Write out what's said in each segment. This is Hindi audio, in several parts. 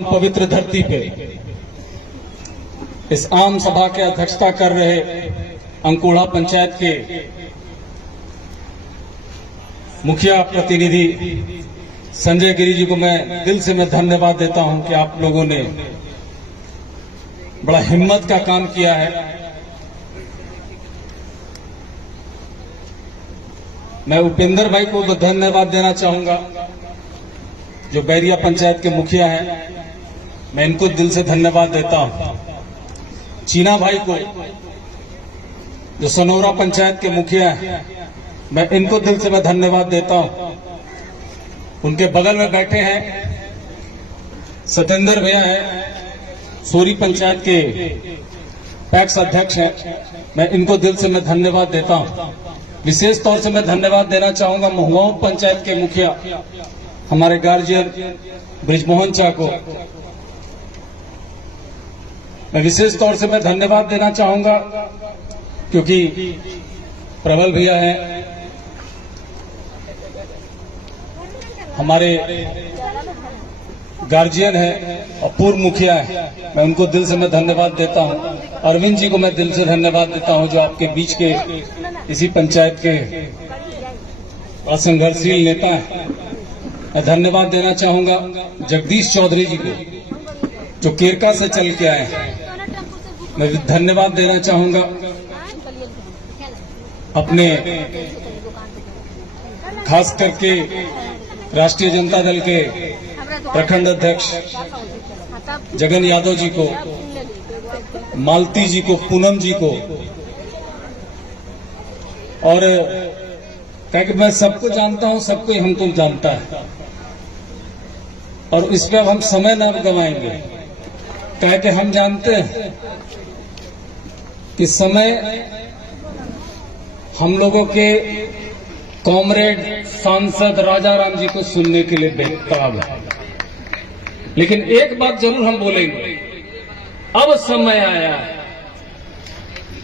पवित्र धरती पे इस आम सभा के अध्यक्षता कर रहे अंकोड़ा पंचायत के मुखिया प्रतिनिधि संजय गिरी जी को मैं धन्यवाद देता हूं कि आप लोगों ने बड़ा हिम्मत का काम किया है। मैं उपेंद्र भाई को धन्यवाद देना चाहूंगा जो बैरिया पंचायत के मुखिया हैं, मैं इनको दिल से धन्यवाद देता हूं। चीना भाई को जो सनौरा पंचायत के मुखिया हैं, मैं इनको दिल से धन्यवाद देता हूं। उनके बगल में बैठे हैं सतेंद्र भैया है, सोरी पंचायत के पैक्स अध्यक्ष हैं, मैं इनको दिल से धन्यवाद देता हूं। विशेष तौर से मैं धन्यवाद देना चाहूंगा महुआ पंचायत के मुखिया हमारे गार्जियन ब्रिजमोहन चा को मैं विशेष तौर से धन्यवाद देना चाहूंगा क्योंकि प्रबल भैया हैं हमारे गार्जियन है और पूर्व मुखिया है, मैं उनको दिल से धन्यवाद देता हूं। अरविंद जी को मैं दिल से धन्यवाद देता हूं जो आपके बीच के इसी पंचायत के असंघर्षशील नेता हैं। मैं धन्यवाद देना चाहूंगा जगदीश चौधरी जी को जो केरका से चल के आए हैं। मैं धन्यवाद देना चाहूंगा अपने खास करके राष्ट्रीय जनता दल के प्रखंड अध्यक्ष जगन यादव जी को, मालती जी को, पूनम जी को, और कि मैं सबको जानता हूं, सबको ही हमको जानता है और इस पे अब हम समय न गवाएंगे। कह के हम जानते हैं कि समय हम लोगों के कॉमरेड सांसद राजा राम जी को सुनने के लिए बेताब है, लेकिन एक बात जरूर हम बोलेंगे, अब समय आया है,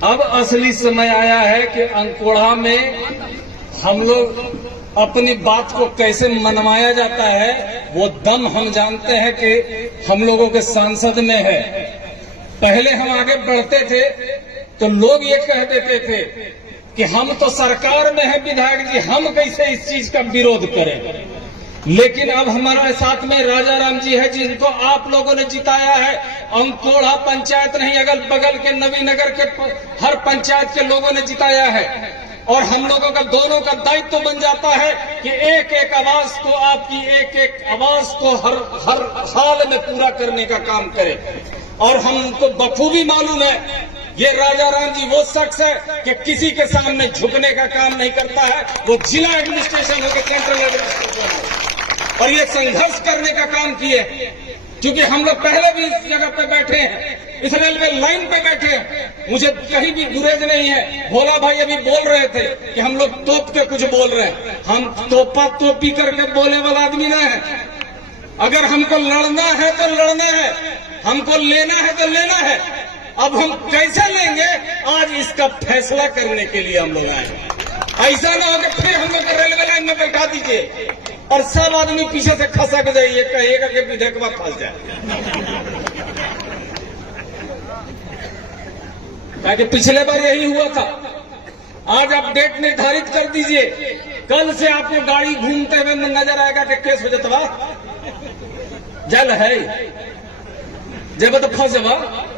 अब असली समय आया है कि अंकोड़ा में हम लोग अपनी बात को कैसे मनवाया जाता है वो दम हम जानते हैं कि हम लोगों के सांसद में है। पहले हम आगे बढ़ते थे तो लोग ये कह देते थे कि हम तो सरकार में है विधायक जी, हम कैसे इस चीज का विरोध करें। लेकिन अब हमारे साथ में राजा राम जी है जिनको आप लोगों ने जिताया है। अंकोड़ा पंचायत नहीं, अगल बगल के नवीनगर के हर पंचायत के लोगों ने जिताया है और हम लोगों का दोनों का दायित्व बन जाता है कि एक एक आवाज को, आपकी एक एक आवाज को हर हाल में पूरा करने का काम करें। और हमको बखूबी मालूम है ये राजा राम जी वो शख्स है कि किसी के सामने झुकने का काम नहीं करता है। वो जिला एडमिनिस्ट्रेशन हो के सेंट्रल एडमिनिस्ट्रेशन और ये संघर्ष करने का काम किए, क्योंकि हम लोग पहले भी इस जगह पे बैठे हैं, इस रेलवे लाइन पे बैठे हैं। मुझे कहीं भी गुरेज नहीं है। भोला भाई अभी बोल रहे थे कि हम लोग तोप के कुछ बोल रहे हैं, हम तोपा तोपी करके बोलने वाला आदमी ना है। अगर हमको लड़ना है तो लड़ना है, हमको लेना है तो लेना है। अब हम कैसे लेंगे, आज इसका फैसला करने के लिए हम लोग आए। ऐसा ना हो कि फिर हम लोग रेलवे लाइन में बैठा दीजिए और सब आदमी पीछे से खसक जाइए, कहिएगा कि विधेयक फंस जाए। ताकि पिछले बार यही हुआ था। आज आप डेट निर्धारित कर दीजिए, कल से आपको गाड़ी घूमते हुए नजर आएगा कि केस हो जाता जल है जब तो फंस जावा।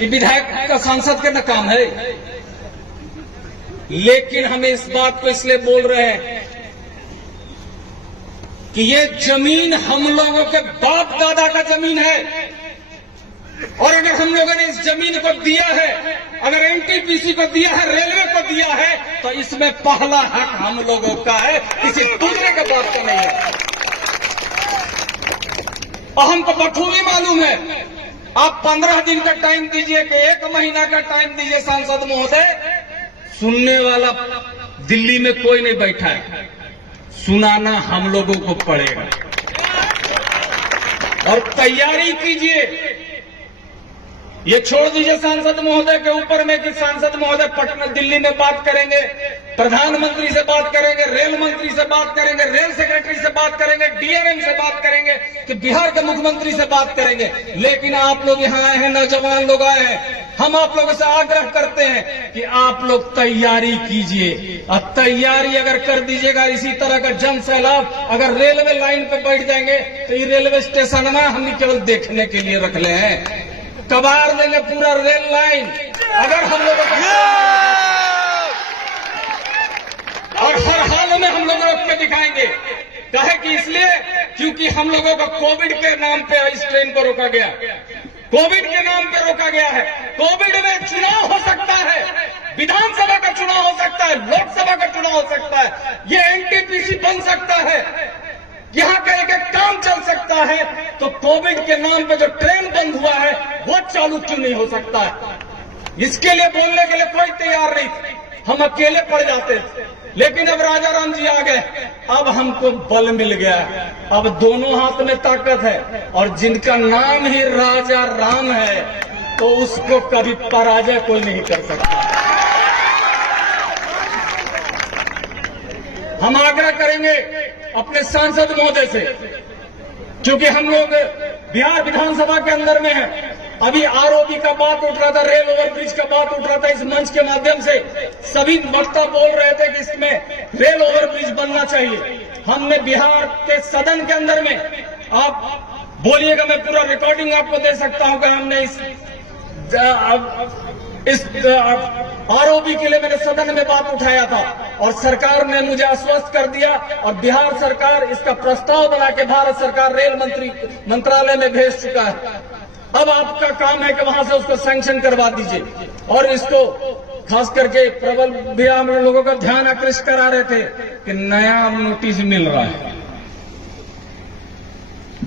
ये विधायक का सांसद का न काम है। लेकिन हमें इस बात को इसलिए बोल रहे हैं कि ये जमीन हम लोगों के बाप दादा का जमीन है और अगर हम लोगों ने इस जमीन को दिया है, अगर एनटीपीसी को दिया है, रेलवे को दिया है, तो इसमें पहला हक हम लोगों का है, किसी दूसरे के बाप का नहीं है। और हमको बखूबी मालूम है। आप 15 दिन का टाइम दीजिए कि 1 महीना का टाइम दीजिए सांसद महोदय, सुनने वाला दिल्ली में कोई नहीं बैठा है, सुनाना हम लोगों को पड़ेगा। और तैयारी कीजिए, ये छोड़ दीजिए सांसद महोदय के ऊपर में कि सांसद महोदय पटना दिल्ली में बात करेंगे प्रधानमंत्री से बात करेंगे, रेल मंत्री से बात करेंगे, रेल सेक्रेटरी से बात करेंगे, डीआरएम से बात करेंगे, कि बिहार के मुख्यमंत्री से बात करेंगे। लेकिन आप लोग यहाँ आए हैं, नौजवान लोग आए हैं, हम आप लोगों से आग्रह करते हैं कि आप लोग तैयारी कीजिए। और तैयारी अगर कर दीजिएगा, इसी तरह का जन सैलाब अगर रेलवे लाइन पे बैठ जाएंगे तो ये रेलवे स्टेशन में हमने केवल देखने के लिए रख ले हैं, कबाड़ देंगे पूरा रेल लाइन। अगर हम लोगों को और हर हाल में हम लोग रोक के दिखाएंगे, कहे कि इसलिए क्योंकि हम लोगों को कोविड के नाम पे इस ट्रेन को रोका गया, कोविड के नाम पे रोका गया है। कोविड में चुनाव हो सकता है, विधानसभा का चुनाव हो सकता है, लोकसभा का चुनाव हो सकता है, ये एनटीपीसी बन सकता है, यहाँ का एक एक काम चल सकता है। तो कोविड के नाम पे जो ट्रेन बंद हुआ है वो चालू क्यों नहीं हो सकता है? इसके लिए बोलने के लिए कोई तैयार नहीं थे, हम अकेले पड़ जाते थे। लेकिन अब राजा राम जी आ गए, अब हमको बल मिल गया, अब दोनों हाथ में ताकत है। और जिनका नाम ही राजा राम है तो उसको कभी पराजय कोई नहीं कर सकता। हम आग्रह करेंगे अपने सांसद महोदय से, क्योंकि हम लोग बिहार विधानसभा के अंदर में हैं। अभी आरओबी का बात उठ रहा था, रेल ओवरब्रिज का बात उठ रहा था, इस मंच के माध्यम से सभी वक्ता बोल रहे थे कि इसमें रेल ओवरब्रिज बनना चाहिए। हमने बिहार के सदन के अंदर में, आप बोलिएगा, मैं पूरा रिकॉर्डिंग आपको दे सकता हूं कि हमने इस आरओबी के लिए मैंने सदन में बात उठाया था और सरकार ने मुझे आश्वस्त कर दिया और बिहार सरकार इसका प्रस्ताव बना के भारत सरकार रेल मंत्रालय में भेज चुका है। अब आपका काम है कि वहां से उसको सैंक्शन करवा दीजिए। और इसको खास करके प्रबल भैया हम लोगों का ध्यान आकृष्ट करा रहे थे कि नया नोटिस मिल रहा है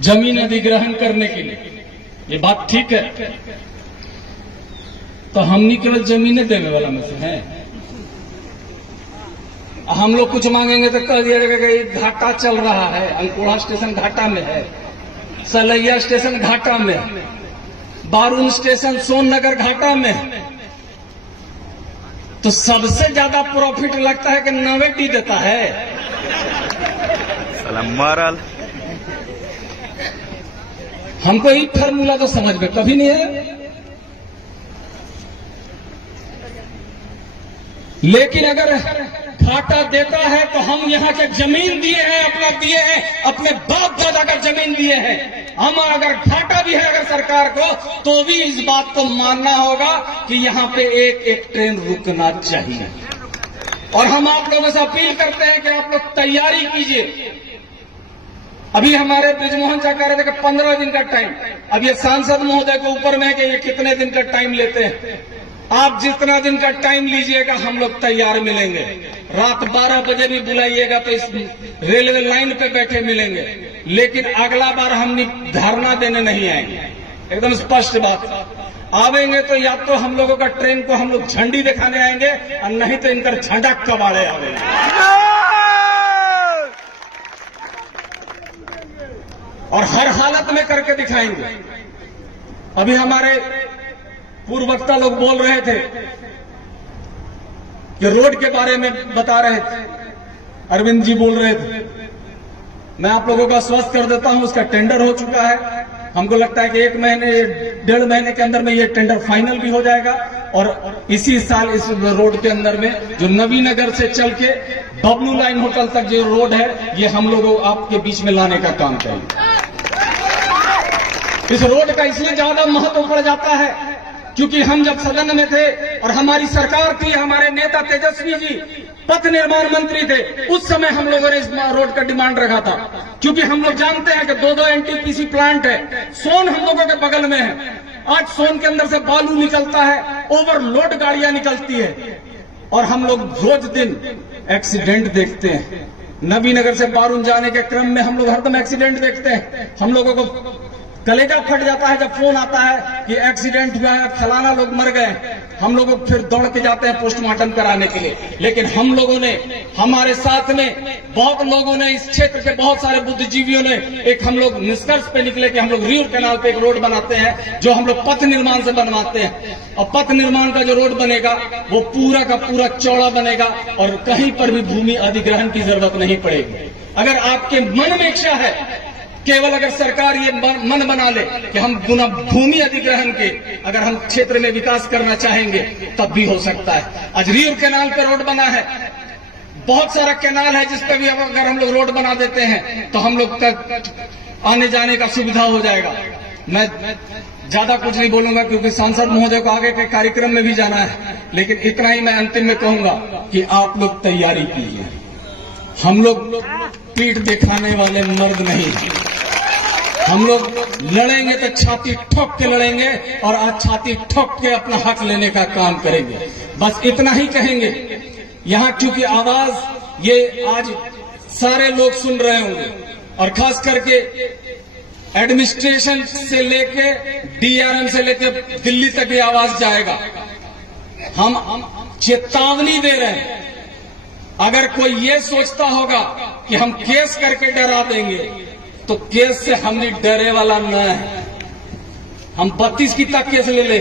जमीन अधिग्रहण करने के लिए। ये बात ठीक है, तो हम नहीं केवल जमीनें देने वाला में से हैं। हम लोग कुछ मांगेंगे तो कह दिया जाएगा कि घाटा चल रहा है, अंकोड़ा स्टेशन घाटा में है, सलैया स्टेशन घाटा में है, बारून स्टेशन सोननगर घाटा में है। तो सबसे ज्यादा प्रॉफिट लगता है कि नवेटी देता है। मारल हमको ही फार्मूला तो समझ में कभी नहीं है। लेकिन अगर घाटा देता है तो हम यहाँ के जमीन दिए हैं, अपना दिए हैं, अपने बाप दादा का जमीन दिए हैं। हम अगर घाटा भी है अगर सरकार को, तो भी इस बात को मानना होगा कि यहाँ पे एक एक ट्रेन रुकना चाहिए। और हम आप लोगों से अपील करते हैं कि आप लोग तैयारी कीजिए। अभी हमारे ब्रिजमोहन जी कह रहे थे कि 15 दिन का टाइम, अब ये सांसद महोदय के ऊपर में है कि ये कितने दिन का टाइम लेते हैं। आप जितना दिन का टाइम लीजिएगा हम लोग तैयार मिलेंगे। रात 12 बजे भी बुलाइएगा तो इस रेलवे लाइन पे बैठे मिलेंगे। लेकिन अगला बार हम धरना देने नहीं आएंगे, एकदम स्पष्ट बात। आवेंगे तो या तो हम लोगों का ट्रेन को हम लोग झंडी दिखाने आएंगे और नहीं तो इनका झंडा कबाड़े आवेंगे और हर हालत में करके दिखाएंगे। अभी हमारे पूर्व वक्ता लोग बोल रहे थे कि रोड के बारे में बता रहे थे, अरविंद जी बोल रहे थे। मैं आप लोगों को आश्वस्त कर देता हूं, उसका टेंडर हो चुका है। हमको लगता है कि 1 महीने 1.5 महीने के अंदर में ये टेंडर फाइनल भी हो जाएगा और इसी साल इस रोड के अंदर में जो नवीनगर से चल के बबलू लाइन होटल तक जो रोड है, ये हम लोगों आपके बीच में लाने का काम करेंगे। इस रोड का इसलिए ज्यादा महत्व बढ़ जाता है क्योंकि हम जब सदन में थे और हमारी सरकार थी, हमारे नेता तेजस्वी जी पथ निर्माण मंत्री थे, उस समय हम लोगों ने इस रोड का डिमांड रखा था। क्योंकि हम लोग जानते हैं कि 2-2 एनटीपीसी प्लांट है, सोन हम लोगों के बगल में है। आज सोन के अंदर से बालू निकलता है, ओवरलोड गाड़ियां निकलती है और हम लोग रोज दिन एक्सीडेंट देखते हैं। नवीनगर से बारून जाने के क्रम में हम लोग हरदम एक्सीडेंट देखते हैं। हम लोगों को कलेजा फट जाता है जब फोन आता है कि एक्सीडेंट हुआ है, फलाना लोग मर गए। हम लोग फिर दौड़ के जाते हैं पोस्टमार्टम कराने के लिए। लेकिन हम लोगों ने, हमारे साथ में बहुत लोगों ने, इस क्षेत्र के बहुत सारे बुद्धिजीवियों ने एक हम लोग निष्कर्ष पे निकले कि हम लोग रिवर कैनाल पे एक रोड बनाते हैं जो हम लोग पथ निर्माण से बनवाते हैं। और पथ निर्माण का जो रोड बनेगा वो पूरा का पूरा चौड़ा बनेगा और कहीं पर भी भूमि अधिग्रहण की जरूरत नहीं पड़ेगी। अगर आपके मन में इच्छा है, केवल अगर सरकार ये मन बना ले कि हम भूमि अधिग्रहण के अगर हम क्षेत्र में विकास करना चाहेंगे तब भी हो सकता है। आज रिवर कैनाल पर रोड बना है, बहुत सारा कैनाल है जिस पर भी अगर हम लोग रोड बना देते हैं तो हम लोग का आने जाने का सुविधा हो जाएगा। मैं ज्यादा कुछ नहीं बोलूंगा क्योंकि सांसद महोदय को आगे के कार्यक्रम में भी जाना है, लेकिन इतना ही मैं अंतिम में कहूंगा कि आप लोग तैयारी कीजिए। हम लोग पीठ दिखाने वाले मर्द नहीं, हम लोग लड़ेंगे तो छाती ठोक के लड़ेंगे और आज छाती ठोक के अपना हक लेने का काम करेंगे। बस इतना ही कहेंगे। यहाँ क्योंकि आवाज ये आज सारे लोग सुन रहे होंगे और खास करके एडमिनिस्ट्रेशन से लेके डीआरएम से लेके दिल्ली तक ये आवाज जाएगा। हम चेतावनी दे रहे हैं, अगर कोई ये सोचता होगा कि हम केस करके डरा देंगे तो केस से हम भी डरे वाला न है। हम 32 की तक केस ले ले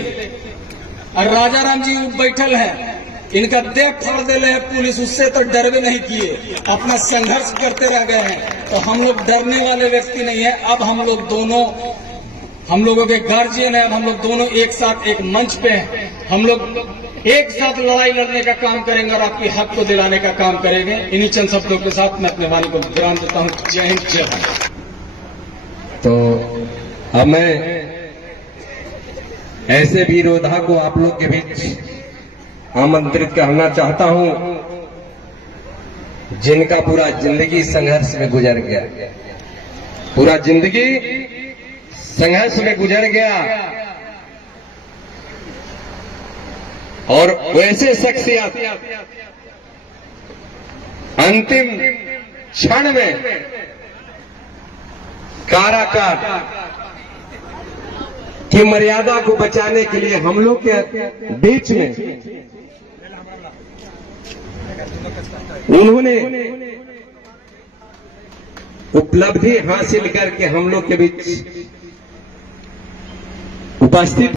और राजा राम जी बैठल है, इनका देह फाड़ दे ले पुलिस, उससे तो डरवे नहीं किए, अपना संघर्ष करते रह गए हैं। तो हम लोग डरने वाले व्यक्ति नहीं है। अब हम लोग दोनों, हम लोगों के गार्जियन है, अब हम लोग दोनों एक साथ एक मंच पे हैं। हम लोग एक साथ लड़ाई लड़ने का काम करेंगे और आपके हक को दिलाने का काम करेंगे। इन्हीं चंद शब्दों के साथ मैं अपने वाणी को विराम देता हूँ। जय हिंद, जय भारत। तो अब मैं ऐसे भी योद्धा को आप लोग के बीच आमंत्रित करना चाहता हूं जिनका पूरा जिंदगी संघर्ष में गुजर गया, पूरा जिंदगी संघर्ष में गुजर गया। और वैसे शख्सियत अंतिम क्षण में काराकाट की मर्यादा को बचाने के लिए हम लोग के बीच में उन्होंने उपलब्धि हासिल करके हम लोग के बीच उपस्थित